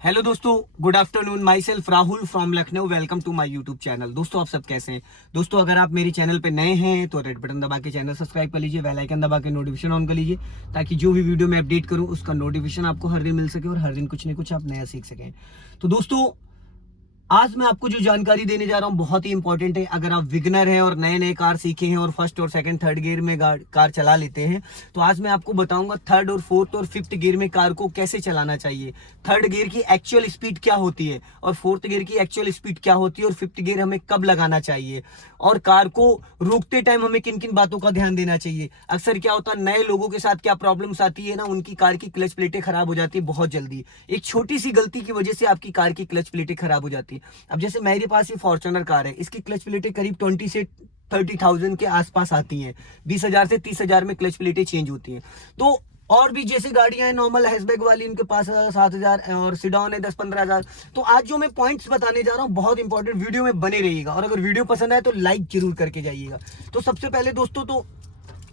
Hello दोस्तों, good afternoon. Myself Rahul from Lucknow. Welcome to my YouTube channel. दोस्तों, आप सब कैसे हैं? दोस्तों, अगर आप मेरे चैनल पे नए हैं तो रेड बटन दबा के चैनल सब्सक्राइब कर लीजिए, बेल आइकन दबा के नोटिफिकेशन ऑन कर लीजिए, ताकि जो भी वीडियो मैं अपडेट करूं उसका नोटिफिकेशन आपको हर दिन मिल सके और हर दिन कुछ न कुछ आप नया सीख सकें। तो दोस्तों, आज मैं आपको जो जानकारी देने जा रहा हूं बहुत ही इंपॉर्टेंट है। अगर आप बिगिनर हैं और नए नए कार सीखे हैं और फर्स्ट और सेकंड थर्ड गियर में कार चला लेते हैं, तो आज मैं आपको बताऊंगा थर्ड और फोर्थ और फिफ्थ गियर में कार को कैसे चलाना चाहिए, थर्ड गियर की एक्चुअल स्पीड क्या होती है और फोर्थ गियर की एक्चुअल स्पीड क्या होती है और फिफ्थ गियर हमें कब लगाना चाहिए, और कार को रोकते टाइम हमें किन किन बातों का ध्यान देना चाहिए। अक्सर क्या होता है, नए लोगों के साथ क्या प्रॉब्लम्स आती है ना, उनकी कार की क्लच प्लेटें खराब हो जाती है बहुत जल्दी। एक छोटी सी गलती की वजह से आपकी कार की क्लच प्लेटें खराब हो जाती है। अब जैसे मेरे पास ये फॉर्च्यूनर कार है, इसकी क्लच प्लेटें करीब 20 से 30,000 के आसपास आती हैं। 20,000 से 30,000 में क्लच प्लेटें चेंज होती हैं। तो और भी जैसे गाड़ियां हैं नॉर्मल हैचबैक वाली, उनके पास 7,000 और सिडॉन है 10-15,000। तो आज जो मैं पॉइंट्स बताने जा रहा हूं बहुत इंपॉर्टेंट, वीडियो में बने रहिएगा और अगर वीडियो पसंद आए तो लाइक जरूर करके जाइएगा। तो सबसे पहले दोस्तों, तो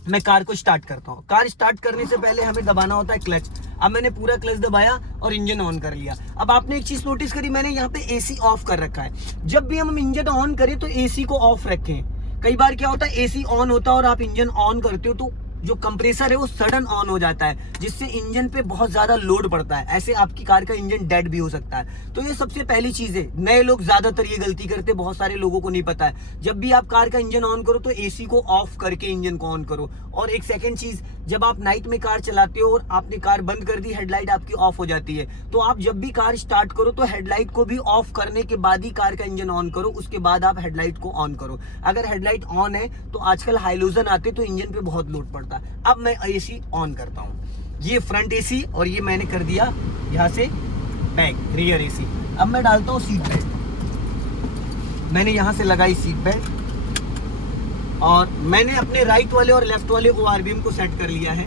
मैं कार को स्टार्ट करता हूँ। कार स्टार्ट करने से पहले हमें दबाना होता है क्लच। अब मैंने पूरा क्लच दबाया और इंजन ऑन कर लिया। अब आपने एक चीज नोटिस करी, मैंने यहाँ पे एसी ऑफ कर रखा है। जब भी हम इंजन ऑन करें तो एसी को ऑफ रखें। कई बार क्या होता है, एसी ऑन होता है और आप इंजन ऑन करते हो तो जो कंप्रेसर है वो सडन ऑन हो जाता है, जिससे इंजन पे बहुत ज्यादा लोड पड़ता है। ऐसे आपकी कार का इंजन डेड भी हो सकता है। तो ये सबसे पहली चीज है। नए लोग ज्यादातर ये गलती करते, बहुत सारे लोगों को नहीं पता है। जब भी आप कार का इंजन ऑन करो तो एसी को ऑफ करके इंजन को ऑन करो। और एक सेकंड चीज, जब आप नाइट में कार चलाते हो और आपने कार बंद कर दी, हेडलाइट आपकी ऑफ हो जाती है, तो आप जब भी कार स्टार्ट करो तो हेडलाइट को भी ऑफ करने के बाद ही कार का इंजन ऑन करो। उसके बाद आप हेडलाइट को ऑन करो। अगर हेडलाइट ऑन है तो आजकल हाइलोजन आते तो इंजन पे बहुत लोड पड़ता है। अब मैं एसी ऑन करता हूँ। ये फ्रंट एसी और ये मैंने कर दिया यहाँ से बैक रियर एसी। अब मैं डालता हूँ सीट बेल्ट। मैंने यहाँ से लगाई सीट बेल्ट और मैंने अपने राइट वाले और लेफ्ट वाले ओआरबीएम को सेट कर लिया है।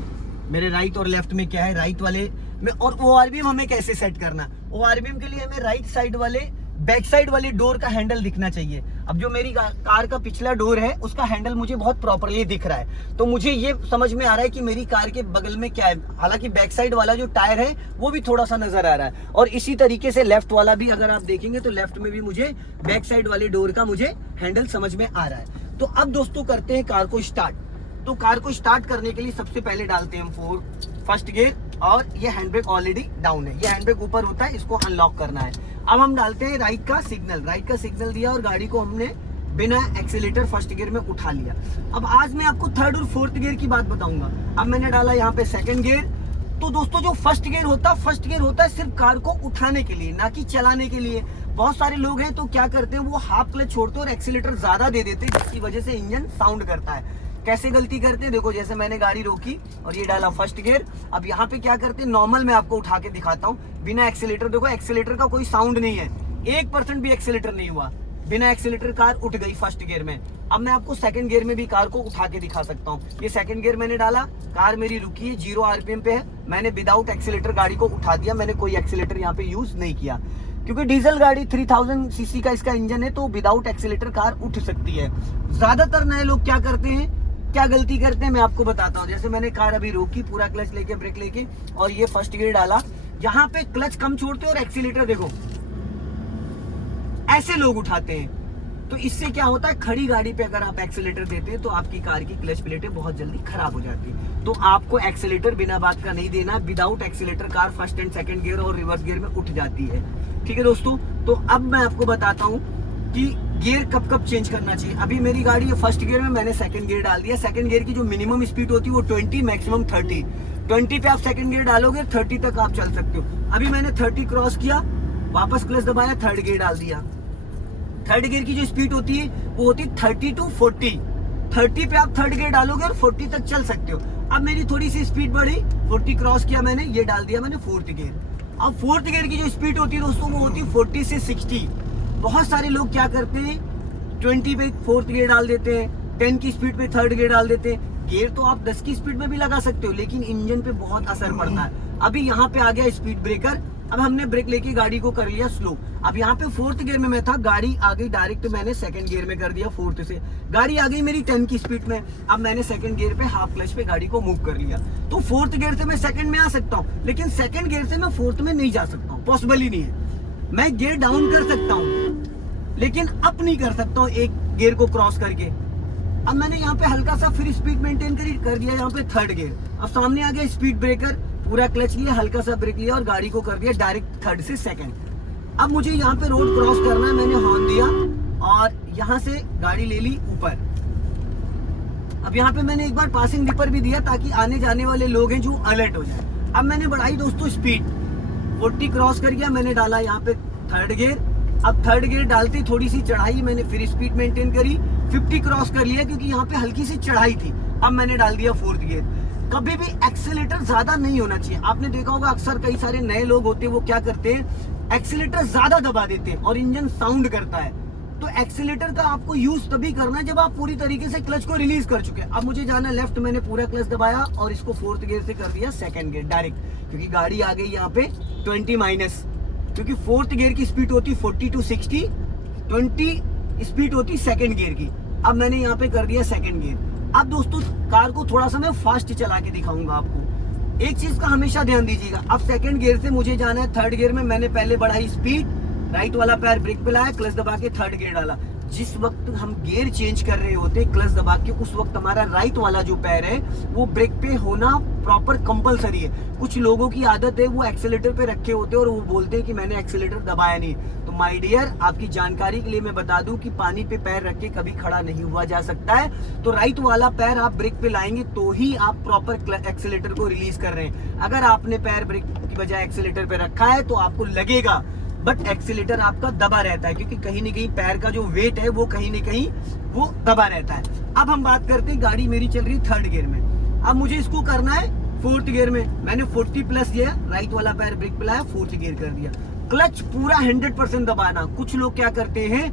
मेरे राइट और लेफ्ट में क्या है, राइट वाले में। और ओआरबीएम हमें कैसे सेट करना, ओआरबीएम के लिए हमें राइट साइड वाले बैक साइड वाली डोर का हैंडल दिखना चाहिए। अब जो मेरी कार का पिछला डोर है उसका हैंडल मुझे बहुत प्रॉपरली दिख रहा है, तो मुझे ये समझ में आ रहा है कि मेरी कार के बगल में क्या है। हालांकि बैक साइड वाला जो टायर है वो भी थोड़ा सा नजर आ रहा है, और इसी तरीके से लेफ्ट वाला भी अगर आप देखेंगे तो लेफ्ट में भी मुझे बैक साइड वाले डोर का मुझे हैंडल समझ में आ रहा है। तो अब दोस्तों करते हैं कार को स्टार्ट। तो कार को स्टार्ट करने के लिए सबसे पहले डालते हैं हम फर्स्ट गियर, और ये हैंड ब्रेक ऑलरेडी डाउन है, ये हैंड ब्रेक ऊपर होता है, इसको अनलॉक करना है। अब हम डालते हैं राइट का सिग्नल। राइट का सिग्नल दिया और गाड़ी को हमने बिना एक्सीलेटर फर्स्ट गियर में उठा लिया। अब आज मैं आपको थर्ड और फोर्थ गियर की बात बताऊंगा। अब मैंने डाला यहाँ पे सेकंड गियर। तो दोस्तों, जो फर्स्ट गियर होता है सिर्फ कार को उठाने के लिए, ना कि चलाने के लिए। बहुत सारे लोग हैं तो क्या करते हैं, वो हाफ क्लच छोड़ते हैं और एक्सीलेटर ज्यादा दे देते हैं, जिसकी वजह से इंजन साउंड करता है। कैसे गलती करते हैं, देखो जैसे मैंने गाड़ी रोकी और ये डाला फर्स्ट गियर। अब यहाँ पे क्या करते हैं, नॉर्मल मैं आपको उठा के दिखाता हूँ बिना एक्सीलेटर। देखो एक्सीलेटर का कोई साउंड नहीं है, 1% भी एक्सीलेटर नहीं हुआ। बिना एक्सीलेटर कार उठ गई फर्स्ट गियर में। अब मैं आपको सेकंड गियर में भी कार को उठा के दिखा सकता हूँ। ये सेकंड गियर मैंने डाला, कार मेरी रुकी है, 0 आरपीएम पे है। मैंने विदाउट एक्सीलेटर गाड़ी को उठा दिया, मैंने कोई एक्सीलेटर यहाँ पे यूज नहीं किया, क्योंकि डीजल गाड़ी 3000 सीसी का इसका इंजन है, तो विदाउट एक्सीलेटर कार उठ सकती है। ज्यादातर नए लोग क्या करते हैं, क्या गलती करते हैं, मैं आपको बताता हूँ। जैसे मैंने कार अभी रोकी, पूरा क्लच लेके ब्रेक लेके, और ये फर्स्ट गियर डाला। यहाँ पे क्लच कम छोड़ते और एक्सीलेटर देखो ऐसे लोग उठाते हैं। तो इससे क्या होता है, खड़ी गाड़ी पे अगर आप एक्सीलेटर देते हैं तो आपकी कार की क्लच प्लेटें बहुत जल्दी खराब हो जाती है। तो आपको एक्सीलेटर बिना बात का नहीं देना। Without accelerator car first and second gear और रिवर्स गियर में उठ जाती है। ठीक है दोस्तों, तो अब मैं आपको बताता हूँ कि गियर कब कब चेंज करना चाहिए। अभी मेरी गाड़ी है फर्स्ट गियर में, मैंने सेकंड गियर डाल दिया। सेकंड गियर की जो मिनिमम स्पीड होती है वो 20, मैक्सिमम 30। 20 पे आप सेकंड गियर डालोगे, 30 तक आप चल सकते हो। अभी मैंने 30 क्रॉस किया, वापस क्लच दबाया, थर्ड गियर डाल दिया। थर्ड गियर की जो स्पीड होती है वो होती है 30 to 40। 30 पे आप थर्ड गियर डालोगे और 40 तक चल सकते हो। अब मेरी थोड़ी सी स्पीड बढ़ी, 40 क्रॉस किया मैंने, ये डाल दिया मैंने फोर्थ गियर। अब फोर्थ गियर की जो स्पीड होती है दोस्तों वो होती है 40 से 60। बहुत सारे लोग क्या करते हैं, 20 पे फोर्थ गियर डाल देते हैं, 10 की स्पीड पे थर्ड गियर डाल देते हैं। गियर तो आप 10 की स्पीड में भी लगा सकते हो, लेकिन इंजन पे बहुत असर पड़ता है। अभी यहाँ पे आ गया स्पीड ब्रेकर, अब हमने ब्रेक लेके गाड़ी को कर लिया स्लो। अब यहाँ पे फोर्थ गियर में मैं था, गाड़ी आ गई डायरेक्ट, मैंने सेकंड गियर में कर दिया फोर्थ से। गाड़ी आ गई मेरी 10 की स्पीड में। अब मैंने सेकंड गियर पे हाफ क्लच पे गाड़ी को मूव कर लिया। तो फोर्थ गियर से मैं सेकंड में आ सकता हूँ, लेकिन सेकंड गियर से मैं फोर्थ में नहीं जा सकता हूँ, पॉसिबल ही नहीं है। मैं गियर डाउन कर सकता हूँ लेकिन अप नहीं कर सकता हूँ एक गियर को क्रॉस करके। अब मैंने यहाँ पे हल्का सा फिर स्पीड मेंटेन कर दिया यहाँ पे थर्ड गियर। अब सामने आ गया स्पीड ब्रेकर, पूरा क्लच लिया, हल्का सा ब्रेक लिया और गाड़ी को कर दिया डायरेक्ट थर्ड से सेकंड। अब मुझे यहाँ पे रोड क्रॉस करना है, मैंने हॉर्न दिया और यहाँ से गाड़ी ले ली ऊपर। अब यहाँ पे मैंने एक बार पासिंग डिपर भी दिया ताकि आने जाने वाले लोग हैं जो अलर्ट हो जाए। अब मैंने बढ़ाई दोस्तों स्पीड, 40 क्रॉस कर गया, मैंने डाला यहाँ पे थर्ड गियर। अब थर्ड गियर डालते थोड़ी सी चढ़ाई, मैंने फिर स्पीड मेंटेन करी, 50 क्रॉस कर लिया क्योंकि यहाँ पे हल्की सी चढ़ाई थी। अब मैंने डाल दिया फोर्थ गियर। कभी भी एक्सीलेटर ज्यादा नहीं होना चाहिए। आपने देखा होगा अक्सर कई सारे नए लोग होते हैं वो क्या करते हैं, एक्सीलेटर ज्यादा दबा देते हैं और इंजन साउंड करता है। तो एक्सीलेटर का आपको यूज तभी करना है जब आप पूरी तरीके से क्लच को रिलीज कर चुके हैं। अब मुझे जाना लेफ्ट, मैंने पूरा क्लच दबाया और इसको फोर्थ गियर से कर दिया सेकंड गियर डायरेक्ट, क्योंकि गाड़ी आ गई यहाँ पे 20 माइनस, क्योंकि फोर्थ गियर की स्पीड होती 40 to 60, 20 स्पीड होती सेकंड गियर की। अब मैंने यहाँ पे कर दिया सेकंड गियर। अब दोस्तों कार को थोड़ा सा मैं फास्ट चला के दिखाऊंगा आपको। एक चीज का हमेशा ध्यान दीजिएगा, अब सेकंड गियर से मुझे जाना है थर्ड गियर में। मैंने पहले बढ़ाई स्पीड, राइट वाला पैर ब्रेक पे लाया, क्लच दबा के थर्ड गियर डाला। जिस वक्त हम गियर चेंज कर रहे होते क्लच दबा के, उस वक्त हमारा राइट वाला जो पैर है वो ब्रेक पे होना प्रॉपर कंपलसरी है। कुछ लोगों की आदत है वो एक्सीलेटर पे रखे होते हैं और वो बोलते हैं कि मैंने एक्सीलेटर दबाया नहीं। तो माय डियर, आपकी जानकारी के लिए मैं बता दूं कि पानी पे पैर रख के कभी खड़ा नहीं हुआ जा सकता है। तो राइट वाला पैर आप ब्रेक पे लाएंगे तो ही आप प्रॉपर एक्सीलेटर को रिलीज कर रहे हैं। अगर आपने पैर ब्रेक की बजाय एक्सीलेटर पे रखा है तो आपको लगेगा, बट एक्सीलेटर आपका दबा रहता है, क्योंकि कहीं ना कहीं पैर का जो वेट है वो कहीं ना कहीं वो दबा रहता है। अब हम बात करते हैं, गाड़ी मेरी चल रही थर्ड गियर में। अब मुझे इसको करना है फोर्थ गियर में। मैंने 40 प्लस लिया, राइट वाला पैर ब्रेक पे लाया, फोर्थ गियर कर दिया। क्लच पूरा 100% दबाना। कुछ लोग क्या करते हैं,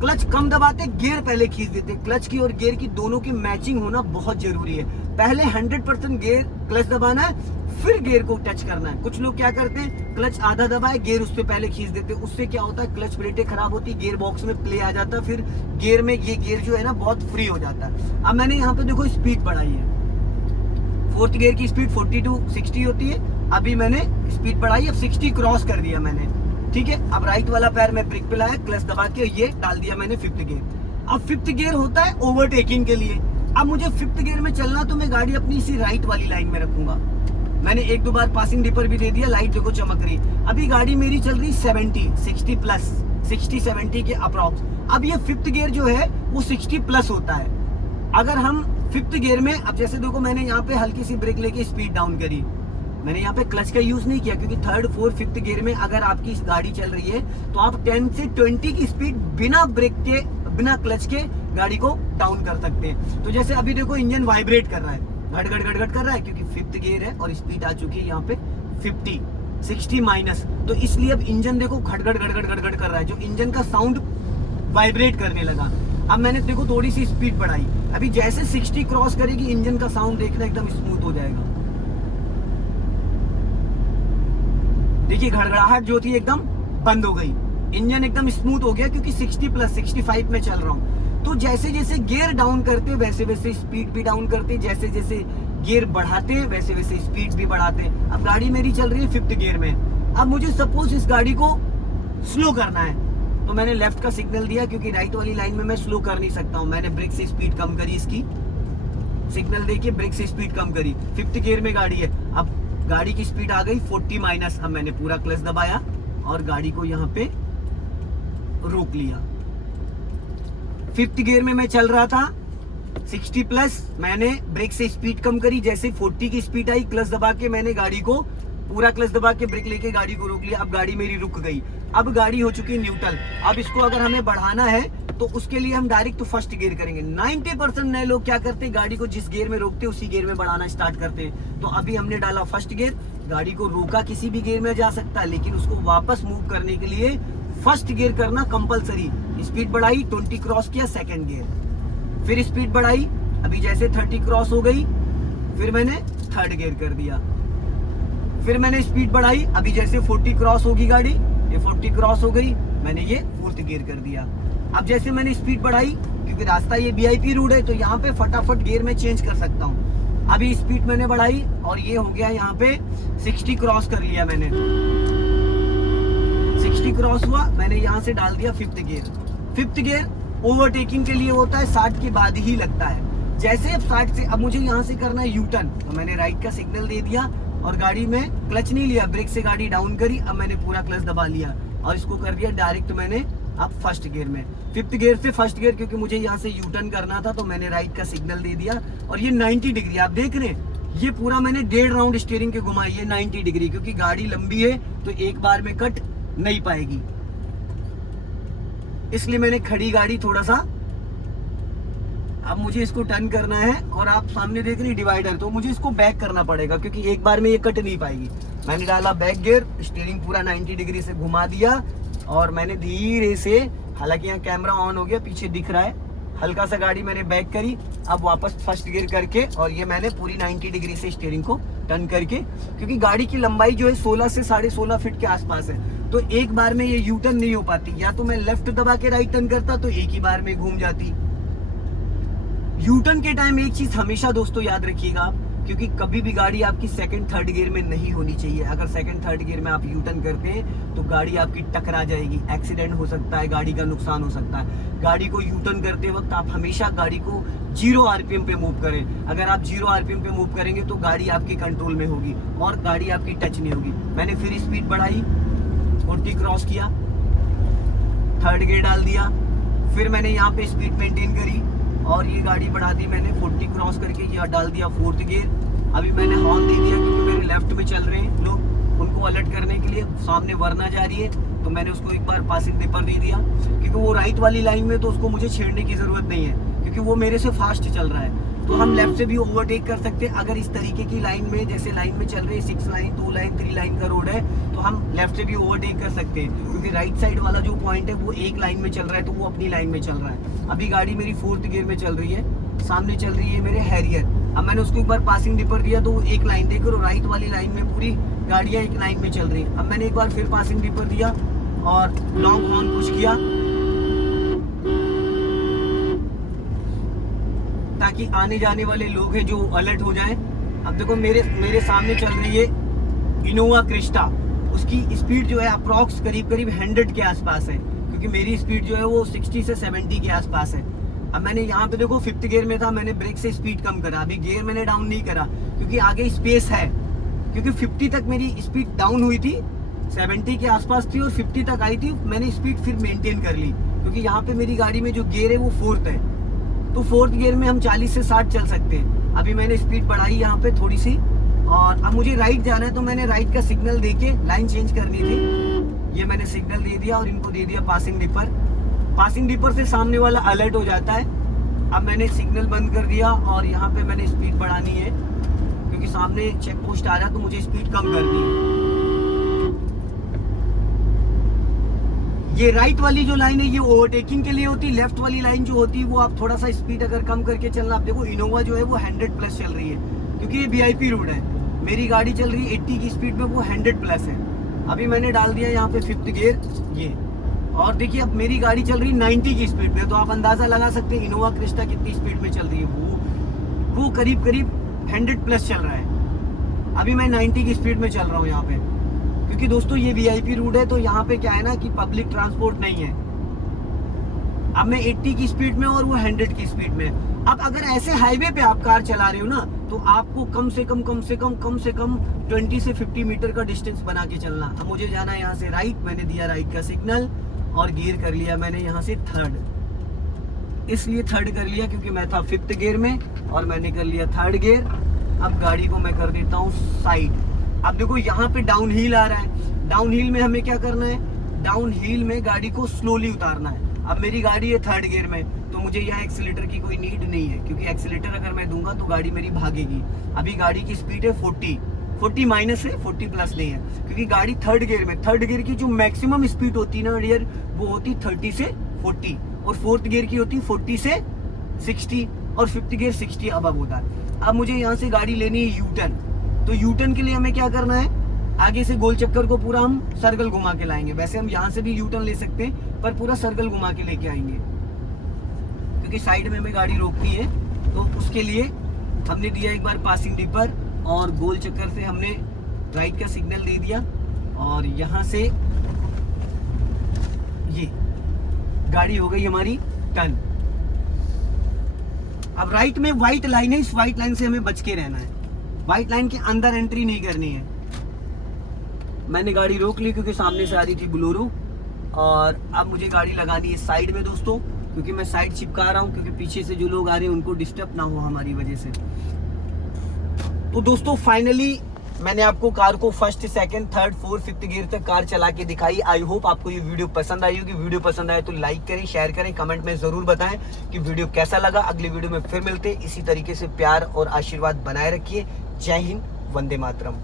क्लच कम दबाते, गियर पहले खींच देते। क्लच की और गियर की दोनों की मैचिंग होना बहुत जरूरी है। पहले 100% गियर क्लच दबाना है, फिर गियर को टच करना है। कुछ लोग क्या करते हैं, क्लच आधा दबाए, गियर उससे पहले खींच देते। उससे क्या होता है, क्लच प्लेटें खराब होती, गियर बॉक्स में प्ले आ जाता, फिर गियर में ये गियर जो है ना बहुत फ्री हो जाता है। अब मैंने यहाँ पे देखो स्पीड बढ़ाई है, फोर्थ गियर की स्पीड 40 to 60 होती है। अभी मैंने स्पीड बढ़ाई, अब 60 क्रॉस कर दिया मैंने, ठीक है। अब राइट वाला पैर में ब्रेक पे लाया, क्लच दबा के ये डाल दिया मैंने फिफ्थ गियर। अब फिफ्थ गियर होता है ओवरटेकिंग के लिए। अब मुझे फिफ्थ गियर में चलना, तो मैं गाड़ी अपनी इसी राइट वाली लाइन में रखूंगा। मैंने एक दो बार पासिंग डिपर भी दे दिया, लाइट देखो चमक रही। अभी गाड़ी मेरी चल रही 60 प्लस, 60-70 के अप्रॉक्स। अब ये फिफ्थ गियर जो है वो 60 प्लस होता है। अगर हम फिफ्थ गियर में, अब जैसे देखो मैंने यहाँ पे हल्की सी ब्रेक लेके स्पीड डाउन करी, मैंने यहाँ पे क्लच का यूज नहीं किया, क्योंकि थर्ड फोर्थ फिफ्थ गियर में अगर आपकी गाड़ी चल रही है तो आप 10 से 20 की स्पीड बिना ब्रेक के, बिना क्लच के गाड़ी को डाउन कर सकते हैं। तो जैसे अभी देखो इंजन वाइब्रेट कर रहा है, घट घट घट घट कर रहा है, क्योंकि फिफ्थ गियर है और स्पीड आ चुकी है यहाँ पे 50, 60 माइनस। तो इसलिए अब इंजन देखो घट घट घट घट घट घट कर रहा है, जो इंजन का साउंड वाइब्रेट करने लगा। अब मैंने देखो थोड़ी सी स्पीड बढ़ाई, अभी जैसे 60 क्रॉस करेगी इंजन का साउंड देखना एकदम स्मूथ हो जाएगा। देखिए घड़घड़ाहट जो थी एकदम बंद हो गई, इंजन एकदम स्मूथ हो गया, क्योंकि 60 प्लस 65 में चल रहा हूँ। तो जैसे जैसे गियर डाउन करते वैसे वैसे स्पीड भी डाउन करते, जैसे जैसे गियर बढ़ाते वैसे वैसे स्पीड भी बढ़ाते। अब गाड़ी मेरी चल रही है फिफ्थ गियर में। अब मुझे सपोज इस गाड़ी को स्लो करना है, तो मैंने लेफ्ट का सिग्नल दिया, क्योंकि राइट वाली लाइन में मैं स्लो कर नहीं सकता हूँ। मैंने ब्रेक से स्पीड कम करी, इसकी सिग्नल देके ब्रेक से स्पीड कम करी। फिफ्थ गियर में गाड़ी है, अब गाड़ी की स्पीड आ गई 40 माइनस। अब मैंने पूरा क्लच दबाया और गाड़ी को यहाँ पे रोक लिया। फिफ्थ गियर में मैं चल रहा था 60 प्लस, मैंने ब्रेक से स्पीड कम करी, जैसे 40 की स्पीड आई क्लच दबा के मैंने गाड़ी को पूरा क्लच दबा के ब्रेक लेके गाड़ी को रोक लिया। अब गाड़ी मेरी रुक गई, अब गाड़ी हो चुकी न्यूट्रल। अब इसको अगर हमें बढ़ाना है तो उसके लिए हम डायरेक्ट तो फर्स्ट गियर करेंगे। 90% नए लोग क्या करते हैं, गाड़ी को जिस गियर में रोकते उसी गियर में बढ़ाना स्टार्ट करते हैं। तो अभी हमने डाला फर्स्ट गियर, गाड़ी को रोका, किसी भी गियर में जा सकता है, लेकिन उसको वापस मूव करने के लिए फर्स्ट गियर करना कंपलसरी। स्पीड बढ़ाई, 20 क्रॉस किया, सेकंड गियर, फिर स्पीड बढ़ाई, अभी जैसे 30 क्रॉस हो गई, फिर मैंने थर्ड गियर कर दिया, फिर मैंने स्पीड बढ़ाई, अभी जैसे 40 क्रॉस होगी गाड़ी, ये 40 क्रॉस हो गई, मैंने ये 4th गियर कर दिया। अब जैसे मैंने स्पीड बढ़ाई, क्योंकि रास्ता ये VIP रोड है तो यहाँ पे फटाफट गियर में चेंज कर सकता हूँ। अभी स्पीड मैंने बढ़ाई और ये हो गया यहाँ पे 60 क्रॉस कर लिया मैंने। 60 क्रॉस हुआ, मैंने यहाँ से डाल दिया 5th gear. 5th gear overtaking के लिए होता है 60 के बाद ही लगता है। जैसे अब 60 से अब मुझे यहाँ से करना है यू टर्न, तो मैंने राइट का सिग्नल दे दिया और गाड़ी में क्लच नहीं लिया, ब्रेक से गाड़ी डाउन करी। अब मैंने पूरा क्लच दबा लिया और इसको कर दिया डायरेक्ट मैंने अब 1st गियर में। 5th गियर से 1st गियर, क्योंकि मुझे यहाँ से यू टर्न करना था तो मैंने राइट का सिग्नल दे दिया। और ये 90 डिग्री आप देख रहे हैं, ये पूरा मैंने 1.5 राउंड स्टीयरिंग के घुमाई है 90 डिग्री, क्योंकि गाड़ी लंबी है तो एक बार में कट नहीं पाएगी, इसलिए मैंने खड़ी गाड़ी थोड़ा सा। अब मुझे इसको टर्न करना है और आप सामने देख रहे हैं डिवाइडर, तो मुझे इसको बैक करना पड़ेगा क्योंकि एक बार में ये कट नहीं पाएगी। मैंने डाला बैक गियर, स्टीयरिंग पूरा 90 डिग्री से घुमा दिया और मैंने धीरे से, हालांकि यहाँ कैमरा ऑन हो गया पीछे दिख रहा है, हल्का सा गाड़ी मैंने बैक करी। अब वापस 1st गियर करके और ये मैंने पूरी 90 डिग्री से स्टीयरिंग को टर्न करके, क्योंकि गाड़ी की लंबाई जो है 16 से 16.5 फीट के आसपास है, तो एक बार में ये यू टर्न नहीं हो पाती। या तो मैं लेफ्ट दबा के राइट टर्न करता तो एक ही बार में घूम जाती। यू टर्न के टाइम एक चीज हमेशा दोस्तों याद रखिएगा आप, क्योंकि कभी भी गाड़ी आपकी 2nd 3rd गियर में नहीं होनी चाहिए। अगर 2nd 3rd गियर में आप यू टर्न करते हैं तो गाड़ी आपकी टकरा जाएगी, एक्सीडेंट हो सकता है, गाड़ी का नुकसान हो सकता है। गाड़ी को यू टर्न करते वक्त आप हमेशा गाड़ी को 0 RPM पे मूव करें। अगर आप 0 RPM पे मूव करेंगे तो गाड़ी आपके कंट्रोल में होगी और गाड़ी आपकी टच नहीं होगी। मैंने फिर स्पीड बढ़ाई, 40 क्रॉस किया, 3rd गियर डाल दिया, फिर मैंने यहाँ पे स्पीड मेंटेन करी और ये गाड़ी बढ़ा दी मैंने 40 क्रॉस करके, ये डाल दिया 4th गियर। अभी मैंने हॉर्न दे दिया क्योंकि मेरे लेफ्ट में चल रहे हैं लोग, उनको अलर्ट करने के लिए, सामने वरना जा रही है तो मैंने उसको एक बार पासिंग डिपर दे दिया, क्योंकि वो राइट वाली लाइन में तो उसको मुझे छेड़ने की जरूरत नहीं है क्योंकि वो मेरे से फास्ट चल रहा है। तो हम लेफ्ट से भी ओवरटेक कर सकते हैं। अगर इस तरीके की लाइन में, जैसे लाइन में चल रही है 6 लाइन 2 लाइन 3 लाइन का रोड है, तो हम लेफ्ट से भी ओवरटेक कर सकते हैं, क्योंकि राइट साइड वाला जो पॉइंट है वो एक लाइन में चल रहा है तो वो अपनी लाइन में चल रहा है। अभी गाड़ी मेरी 4th गियर में चल रही है, सामने चल रही है मेरे हैरियर। अब मैंने उसको एक बार पासिंग डिपर दिया तो वो एक लाइन देकर राइट वाली लाइन में पूरी गाड़ियां एक लाइन में चल रही है। अब मैंने एक बार फिर पासिंग डिपर दिया और लॉन्ग हॉर्न पुश किया ताकि आने जाने वाले लोग हैं जो अलर्ट हो जाएं। अब देखो मेरे सामने चल रही है इनोवा क्रिस्टा, उसकी स्पीड जो है अप्रॉक्स करीब 100 के आसपास है, क्योंकि मेरी स्पीड जो है वो 60 से 70 के आसपास है। अब मैंने यहाँ पे देखो 5th गियर में था, मैंने ब्रेक से स्पीड कम करा, अभी गियर मैंने डाउन नहीं करा क्योंकि आगे स्पेस है, क्योंकि 50 तक मेरी स्पीड डाउन हुई थी, 70 के आसपास थी और 50 तक आई थी। मैंने स्पीड फिर मेंटेन कर ली क्योंकि यहाँ पे मेरी गाड़ी में जो गियर है वो 4th है, तो 4th गियर में हम 40 से 60 चल सकते हैं। अभी मैंने स्पीड बढ़ाई यहाँ पे थोड़ी सी और अब मुझे राइट जाना है तो मैंने राइट का सिग्नल देके लाइन चेंज करनी थी, ये मैंने सिग्नल दे दिया और इनको दे दिया पासिंग डिपर। पासिंग डिपर से सामने वाला अलर्ट हो जाता है। अब मैंने सिग्नल बंद कर दिया और यहाँ पे मैंने स्पीड बढ़ानी है क्योंकि सामने चेक पोस्ट आ रहा है तो मुझे स्पीड कम करनी है। ये राइट वाली जो लाइन है ये ओवरटेकिंग के लिए होती है, लेफ्ट वाली लाइन जो होती है वो आप थोड़ा सा स्पीड अगर कम करके चलना। आप देखो इनोवा जो है वो 100+ चल रही है क्योंकि ये VIP रोड है, मेरी गाड़ी चल रही है 80 की स्पीड में, वो 100+ है। अभी मैंने डाल दिया यहाँ पे 5th गियर ये, और देखिए अब मेरी गाड़ी चल रही है 90 की स्पीड में, तो आप अंदाजा लगा सकते हैं इनोवा क्रिस्टा कितनी स्पीड में चल रही है। वो करीब 100+ चल रहा है। अभी मैं 90 की स्पीड में चल रहा हूँ यहाँ पे, क्योंकि दोस्तों ये VIP रोड है तो यहाँ पे क्या है ना कि पब्लिक ट्रांसपोर्ट नहीं है। अब मैं 80 की स्पीड में और वो 100 की स्पीड में। अब अगर ऐसे हाईवे पे आप कार चला रहे हो ना तो आपको कम से कम 20 से 50 मीटर का डिस्टेंस बना के चलना। अब मुझे जाना है यहाँ से राइट, मैंने दिया राइट का सिग्नल और गियर कर लिया मैंने यहाँ से 3rd, इसलिए 3rd कर लिया क्योंकि मैं था 5th गियर में और मैंने कर लिया 3rd गियर। अब गाड़ी को मैं कर देता हूँ साइड। अब देखो यहाँ पे डाउन हिल आ रहा है, डाउन हिल में हमें क्या करना है, डाउन हिल में गाड़ी को स्लोली उतारना है। अब मेरी गाड़ी है 3rd गियर में तो मुझे यहाँ एक्सीलेटर की कोई नीड नहीं है, क्योंकि एक्सीलेटर अगर मैं दूंगा तो गाड़ी मेरी भागेगी। अभी गाड़ी की स्पीड है 40 माइनस है, 40+ नहीं है, क्योंकि गाड़ी 3rd गियर में, 3rd गियर की जो मैक्सिमम स्पीड होती है ना डियर, वो होती 30 से 40 और 4th गियर की होती 40 से 60 और 5th गियर 60 अब होता है। अब मुझे यहाँ से गाड़ी लेनी है U-टर्न, तो U-टर्न के लिए हमें क्या करना है, आगे से गोल चक्कर को पूरा हम सर्कल घुमा के लाएंगे। वैसे हम यहाँ से भी यू टर्न ले सकते हैं, पर पूरा सर्कल घुमा के लेके आएंगे, क्योंकि साइड में हमें गाड़ी रोकती है। तो उसके लिए हमने दिया एक बार पासिंग डिपर, और गोल चक्कर से हमने राइट का सिग्नल दे दिया, और यहाँ से ये गाड़ी हो गई हमारी टर्न। अब राइट में व्हाइट लाइन है, इस व्हाइट लाइन से हमें बच के रहना है, व्हाइट लाइन के अंदर एंट्री नहीं करनी है। मैंने गाड़ी रोक ली क्योंकि सामने से आ रही थी बोलेरो, और अब मुझे गाड़ी लगानी है साइड में दोस्तों, क्योंकि मैं साइड चिपका रहा हूँ, क्योंकि पीछे से जो लोग आ रहे हैं उनको डिस्टर्ब ना हो हमारी वजह से। तो दोस्तों फाइनली मैंने आपको कार को first, second, third, fourth, fifth gear तक कार चला के दिखाई। आई होप आपको ये वीडियो पसंद आई होगी। वीडियो पसंद आए तो लाइक करें, शेयर करें, कमेंट में जरूर बताएं कि वीडियो कैसा लगा। अगली वीडियो में फिर मिलते हैं। इसी तरीके से प्यार और आशीर्वाद बनाए रखिए। जय हिंद, वंदे मातरम।